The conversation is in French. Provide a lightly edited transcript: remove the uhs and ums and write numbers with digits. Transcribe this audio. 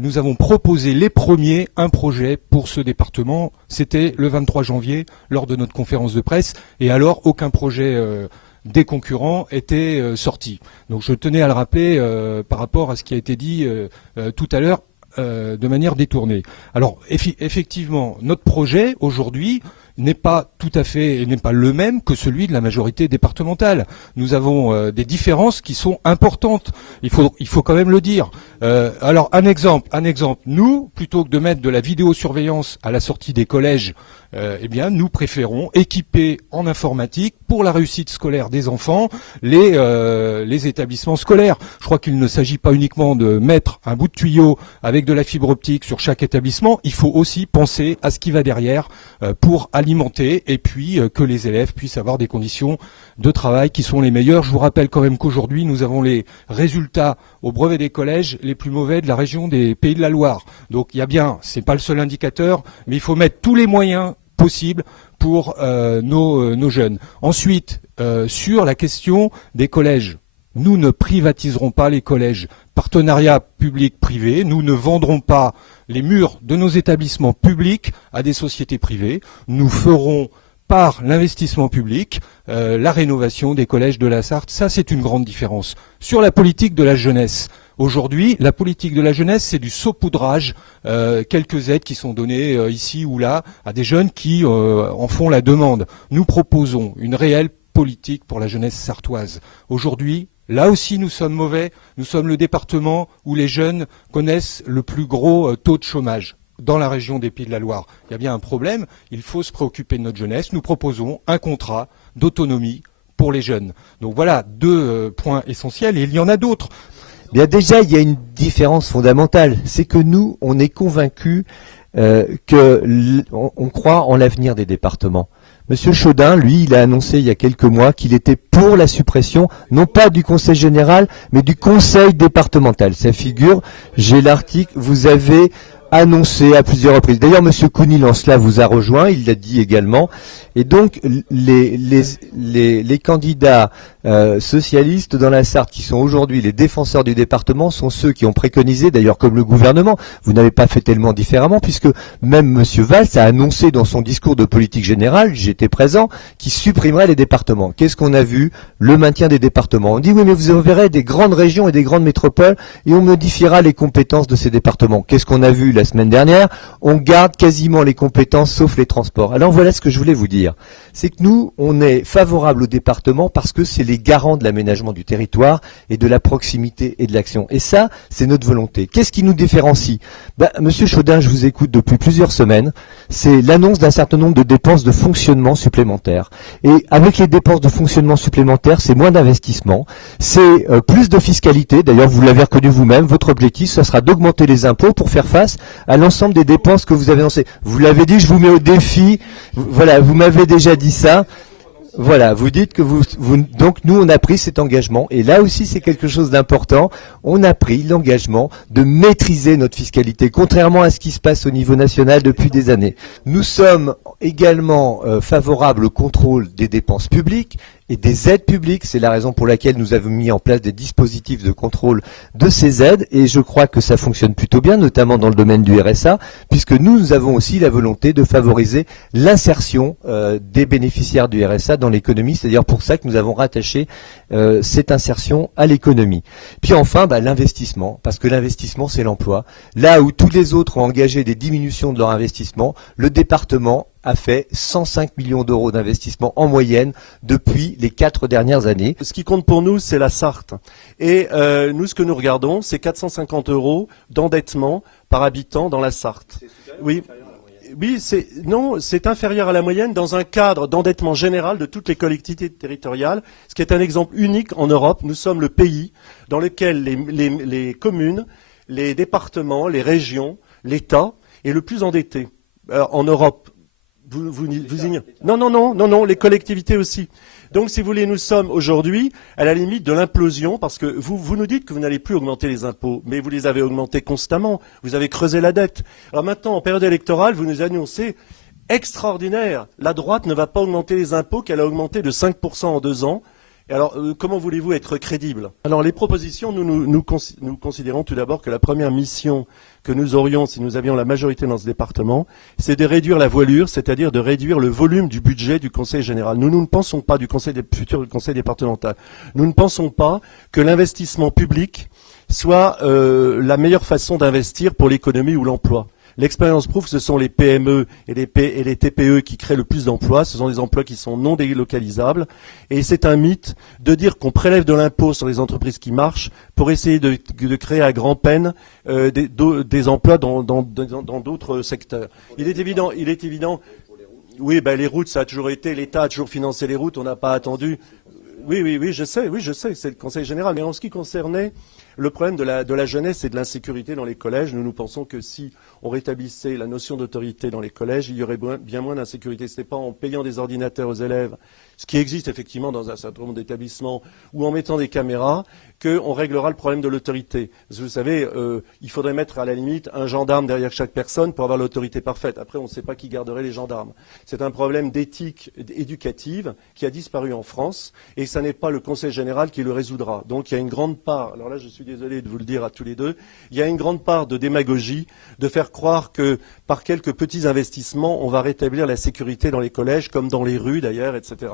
Nous avons proposé les premiers un projet pour ce département. C'était le 23 janvier lors de notre conférence de presse. Et alors, aucun projet des concurrents était sorti. Donc je tenais à le rappeler par rapport à ce qui a été dit tout à l'heure de manière détournée. Alors effectivement, notre projet aujourd'hui n'est pas tout à fait et n'est pas le même que celui de la majorité départementale. Nous avons des différences qui sont importantes. Il faut quand même le dire. Alors un exemple. Nous, plutôt que de mettre de la vidéosurveillance à la sortie des collèges, eh bien nous préférons équiper en informatique pour la réussite scolaire des enfants les établissements scolaires. Je crois qu'il ne s'agit pas uniquement de mettre un bout de tuyau avec de la fibre optique sur chaque établissement. Il faut aussi penser à ce qui va derrière pour alimenter et puis que les élèves puissent avoir des conditions de travail qui sont les meilleures. Je vous rappelle quand même qu'aujourd'hui nous avons les résultats au brevet des collèges les plus mauvais de la région des Pays de la Loire. Donc il y a bien, c'est pas le seul indicateur, mais il faut mettre tous les moyens possibles pour nos jeunes. Ensuite, sur la question des collèges, nous ne privatiserons pas les collèges. Partenariat public-privé, nous ne vendrons pas les murs de nos établissements publics à des sociétés privées. Nous ferons par l'investissement public la rénovation des collèges de la Sarthe. Ça, c'est une grande différence. Sur la politique de la jeunesse, aujourd'hui, la politique de la jeunesse, c'est du saupoudrage, quelques aides qui sont données ici ou là à des jeunes qui en font la demande. Nous proposons une réelle politique pour la jeunesse sartoise. Aujourd'hui, là aussi, nous sommes mauvais. Nous sommes le département où les jeunes connaissent le plus gros taux de chômage. Dans la région des Pays de la Loire, il y a bien un problème. Il faut se préoccuper de notre jeunesse. Nous proposons un contrat d'autonomie pour les jeunes. Donc voilà deux points essentiels et il y en a d'autres. Bien déjà, il y a une différence fondamentale. C'est que nous, on est convaincus qu'on croit en l'avenir des départements. Monsieur Chaudin, lui, il a annoncé il y a quelques mois qu'il était pour la suppression, non pas du conseil général, mais du conseil départemental. Ça figure, j'ai l'article, vous avez annoncé à plusieurs reprises. D'ailleurs, monsieur Kounil en cela vous a rejoint, il l'a dit également. Et donc, les candidats socialistes dans la Sarthe, qui sont aujourd'hui les défenseurs du département, sont ceux qui ont préconisé, d'ailleurs comme le gouvernement, vous n'avez pas fait tellement différemment, puisque même monsieur Valls a annoncé dans son discours de politique générale, j'étais présent, qu'il supprimerait les départements. Qu'est-ce qu'on a vu? Le maintien des départements. On dit oui, mais vous verrez des grandes régions et des grandes métropoles, et on modifiera les compétences de ces départements. Qu'est-ce qu'on a vu la semaine dernière? On garde quasiment les compétences, sauf les transports. Alors voilà ce que je voulais vous dire. C'est que nous, on est favorable au département parce que c'est les garants de l'aménagement du territoire et de la proximité et de l'action. Et ça, c'est notre volonté. Qu'est-ce qui nous différencie? Monsieur Chaudin, je vous écoute depuis plusieurs semaines. C'est l'annonce d'un certain nombre de dépenses de fonctionnement supplémentaires. Et avec les dépenses de fonctionnement supplémentaires, c'est moins d'investissement, c'est plus de fiscalité. D'ailleurs, vous l'avez reconnu vous-même. Votre objectif, ce sera d'augmenter les impôts pour faire face à l'ensemble des dépenses que vous avez annoncées. Vous l'avez dit, je vous mets au défi. Voilà, vous m'avez déjà dit ça. Voilà, vous dites que donc nous on a pris cet engagement et là aussi c'est quelque chose d'important. On a pris l'engagement de maîtriser notre fiscalité, contrairement à ce qui se passe au niveau national depuis des années. Nous sommes également favorables au contrôle des dépenses publiques et des aides publiques. C'est la raison pour laquelle nous avons mis en place des dispositifs de contrôle de ces aides et je crois que ça fonctionne plutôt bien, notamment dans le domaine du RSA, puisque nous avons aussi la volonté de favoriser l'insertion des bénéficiaires du RSA dans l'économie. C'est d'ailleurs pour ça que nous avons rattaché cette insertion à l'économie. Puis enfin, l'investissement, parce que l'investissement c'est l'emploi. Là où tous les autres ont engagé des diminutions de leur investissement, le département a fait 105 millions d'euros d'investissement en moyenne depuis les 4 dernières années. Ce qui compte pour nous, c'est la Sarthe. Et nous, ce que nous regardons, c'est 450 euros d'endettement par habitant dans la Sarthe. Oui. Oui, c'est inférieur à la moyenne dans un cadre d'endettement général de toutes les collectivités territoriales, ce qui est un exemple unique en Europe. Nous sommes le pays dans lequel les communes, les départements, les régions, l'État est le plus endetté en Europe. Vous ignorez. Non, les collectivités aussi. Donc, si vous voulez, nous sommes aujourd'hui à la limite de l'implosion parce que vous nous dites que vous n'allez plus augmenter les impôts, mais vous les avez augmentés constamment. Vous avez creusé la dette. Alors maintenant, en période électorale, vous nous annoncez extraordinaire. La droite ne va pas augmenter les impôts qu'elle a augmenté de 5% en 2 ans. Et alors, comment voulez-vous être crédible? Alors, les propositions, nous considérons tout d'abord que la première mission que nous aurions, si nous avions la majorité dans ce département, c'est de réduire la voilure, c'est-à-dire de réduire le volume du budget du Conseil général. Nous ne pensons pas du futur Conseil départemental. Nous ne pensons pas que l'investissement public soit la meilleure façon d'investir pour l'économie ou l'emploi. L'expérience prouve que ce sont les PME et les TPE qui créent le plus d'emplois. Ce sont des emplois qui sont non délocalisables. Et c'est un mythe de dire qu'on prélève de l'impôt sur les entreprises qui marchent pour essayer de créer à grand-peine des emplois dans d'autres secteurs. Il est évident. Oui, les routes, ça a toujours été. L'État a toujours financé les routes. On n'a pas attendu. Oui, je sais, c'est le Conseil général. Mais en ce qui concernait le problème de la jeunesse et de l'insécurité dans les collèges, nous pensons que si on rétablissait la notion d'autorité dans les collèges, il y aurait bien moins d'insécurité. Ce n'est pas en payant des ordinateurs aux élèves, ce qui existe effectivement dans un certain nombre d'établissements, ou en mettant des caméras, qu'on réglera le problème de l'autorité. Parce que vous savez, il faudrait mettre à la limite un gendarme derrière chaque personne pour avoir l'autorité parfaite. Après, on ne sait pas qui garderait les gendarmes. C'est un problème d'éthique éducative qui a disparu en France, et ça n'est pas le Conseil général qui le résoudra. Donc il y a une grande part, alors là je suis désolé de vous le dire à tous les deux, il y a une grande part de démagogie, de faire croire que par quelques petits investissements, on va rétablir la sécurité dans les collèges, comme dans les rues d'ailleurs, etc.